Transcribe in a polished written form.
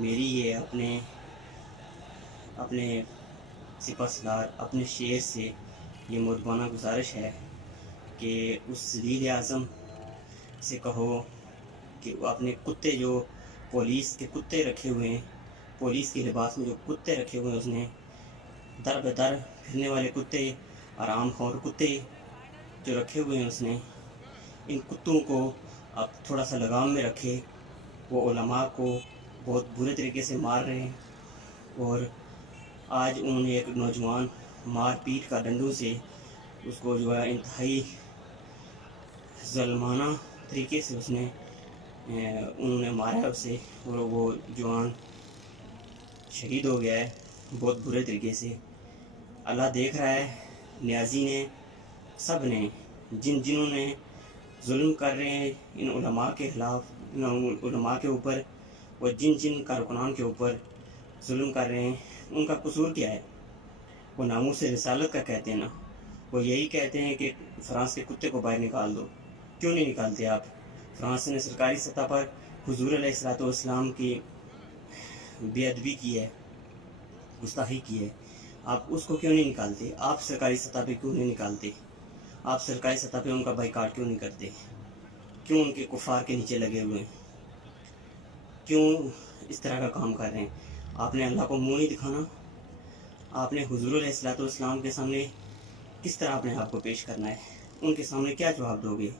میری یہ اپنے سپاسلار اپنے شیر سے یہ مدبانہ گزارش ہے کہ اس وزیر اعظم سے کہو کہ وہ اپنے کتے جو پولیس کے کتے رکھے ہوئے ہیں، پولیس کے لباس میں جو کتے رکھے ہوئے ہیں، اس نے در بدر پھرنے والے کتے، آرام خور کتے جو رکھے ہوئے ہیں، اس نے ان کتوں کو اب تھوڑا سا لگام میں رکھے۔ وہ علماء کو بہت برے طریقے سے مار رہے ہیں، اور آج انہوں نے ایک نوجوان مار پیٹ کا ڈنڈوں سے اس کو جو ہے انتہائی ظلمانہ طریقے سے انہوں نے مارا ہے اسے، اور وہ جوان شہید ہو گیا ہے بہت برے طریقے سے۔ اللہ دیکھ رہا ہے، نیازی نے، سب نے، جنہوں نے ظلم کر رہے ہیں ان علماء کے خلاف، ان علماء کے اوپر، اور جن کارکنان کے اوپر ظلم کر رہے ہیں، ان کا قصور کیا ہے؟ وہ ناموس رسالت کا کہتے ہیں نا، وہ یہی کہتے ہیں کہ فرانس کے کتے کو باہر نکال دو۔ کیوں نہیں نکالتے آپ؟ فرانس نے سرکاری سطح پر حضور علیہ السلام کی بے ادبی کی ہے، گستاخی کی ہے، آپ اس کو کیوں نہیں نکالتے؟ آپ سرکاری سطح پہ کیوں نہیں نکالتے؟ آپ سرکاری سطح پہ ان کا بائیکاٹ کیوں نہیں کرتے؟ کیوں ان کے کفار کے نیچے لگے ہوئے ہیں؟ کیوں اس طرح کا کام کر رہے ہیں؟ آپ نے اللہ کو منہ نہیں دکھانا؟ آپ نے حضور علیہ السلام کے سامنے کس طرح اپنے آپ کو پیش کرنا ہے؟ ان کے سامنے کیا جواب دو گے؟